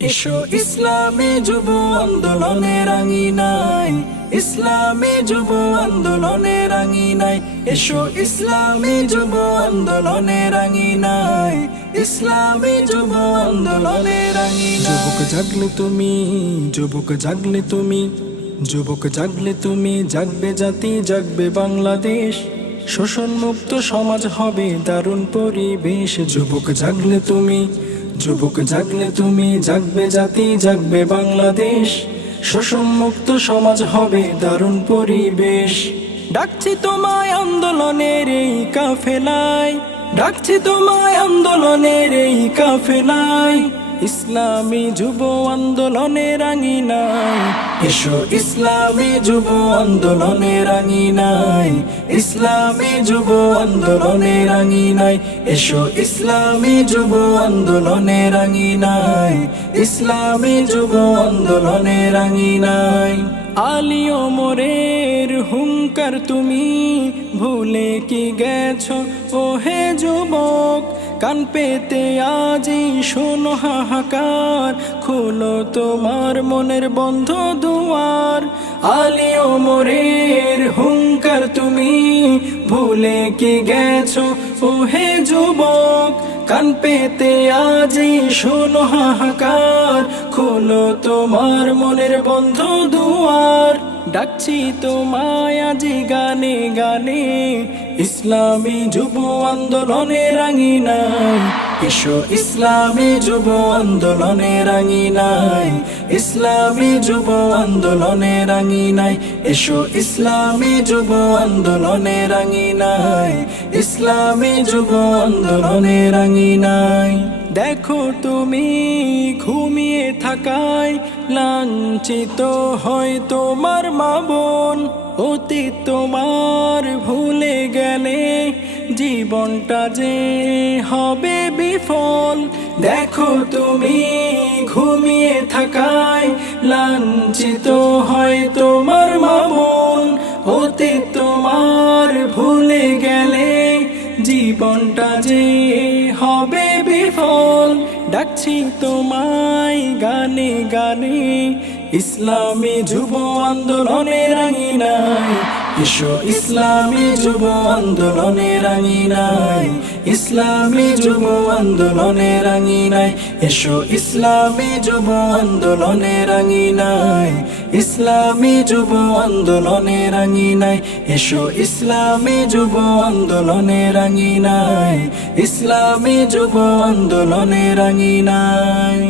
এসো ইসলামী যুব আন্দোলনের আঙিনায় ইসলামী যুব আন্দোলনের আঙিনায় এসো ইসলামী যুব আন্দোলনের আঙিনায় ইসলামী যুব আন্দোলনের আঙিনায় যুবক জাগলে তুমি, যুবক জাগলে তুমি, যুবক জাগলে তুমি, জাগবে জাতি, জাগবে বাংলাদেশ। শোষণ মুক্ত সমাজ হবে দারুণ পরিবেশ। যুবক জাগলে তুমি যুবক জাগলে তুমি জাগবে জাতি, জাগবে বাংলাদেশ। শোষণ মুক্ত সমাজ হবে দারুণ পরিবেশ। ডাকছি তোমায় আন্দোলনের এই কাফেলায়। ডাকছি তোমায় আন্দোলনের এই কাফেলায়। ইসলামী যুব আন্দোলনের আঙিনায় এসো ইসলামী যুব আন্দোলনের আঙিনায় ইসলামী যুব আন্দোলনের আঙিনায় এসো ইসলামী যুব আন্দোলনের আঙিনায় ইসলামী যুব আন্দোলনের আঙিনায় আলী ওমরের হুঙ্কার তুমি ভুলে কি গেছো? ও হে যুবক কান পেতে আজি শোনো হাহাকার খুলো তোমার মনের বন্ধ দুয়ার। আলিও মোরের হুঙ্কার তুমি ভুলে কি গেছো? ও হে যুবক, কান পেতে আজি শোনো হাহাকার। খোলো তোমার মনের বন্ধ দুয়ার। ডাকছি তো আজি গানে গানে। ইসলামী যুব আন্দোলনের রাঙিনায় এসো, ইসলামী যুব আন্দোলনের রাঙিনায় ইসলামী যুব আন্দোলনের রাঙিনায় এসো, ইসলামী যুব আন্দোলনের রাঙিনায় ইসলামী যুব আন্দোলনের রাঙিনায় দেখো তুমি ঘুমিয়ে থাকায়, লাঞ্ছিত হয় তোমার মা বোন। অতীত তোমার ভুলে গেলে জীবনটা যে হবে বিফল, দেখো তুমি ঘুমিয়ে থাকায় লাঞ্ছিত হয় তোমার মা বোন অতীত তোমার ভুলে গেলে জীবনটা যে হবে বিফল, ডাকছি তোমায় গানে গানে। ইসলামী যুব আন্দোলনের আঙিনায় এসো, ইসলামী যুব আন্দোলনের আঙিনায় ইসলামী যুব আন্দোলনের আঙিনায় এসো, ইসলামী যুব আন্দোলনের আঙিনায় ইসলামী যুব আন্দোলনের আঙিনায় এসো, ইসলামী যুব আন্দোলনের আঙিনায় ইসলামী যুব আন্দোলনের আঙিনায়